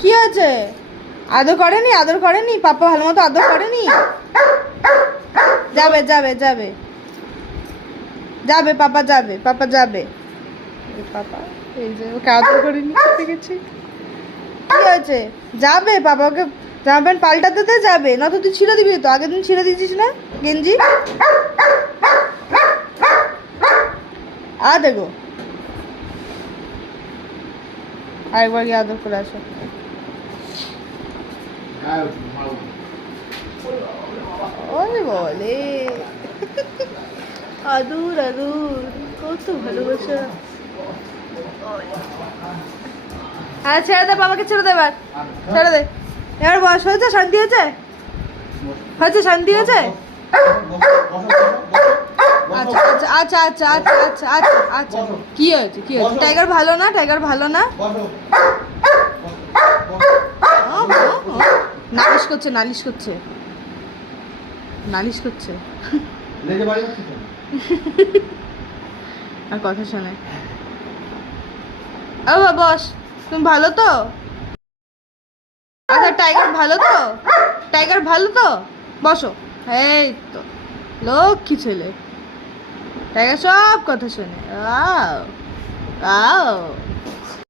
কি আছে? আদর করেনি? আদর করেনি? পাপা ভালো মতো আদর করেনি? যাবে যাবে যাবে যাবে, পাপা যাবে, পাপা যাবে। পাপা এই যে ওকে আদর করেনি, দেখেছি। কি হয়েছে? যাবে পাপা, ওকে জামা প্যান্ট পাল্টাতে দে, যাবে। না তো তুই ছিঁড়ে দিবি তো, আগের দিন ছিঁড়ে দিয়েছিস না গেঞ্জি। দেখো আরেকবার গিয়ে আদর করে আসো। ওরে বলে আদুর আদুর, কত ভালোবাসা। হ্যাঁ ছেড়ে দে, বাবাকে ছেড়ে দে, এবার ছেড়ে দে। এবার বয়স হয়েছে, শান্তি হয়েছে, হয়েছে শান্তি হয়েছে। আচ্ছা আচ্ছা আচ্ছা আচ্ছা আচ্ছা আচ্ছা আচ্ছা আচ্ছা, কি হয়েছে কি হয়েছে? টাইগার ভালো না? টাইগার ভালো না? নালিশ করছে, নালিশ করছে, নালিশ করছে। আর কথা শোনে। ও বস, তুমি ভালো তো? আচ্ছা টাইগার ভালো তো? টাইগার ভালো তো? বসো। এই তো লক্ষ্মী ছেলে, টাইগার সব কথা শোনে। আও আও।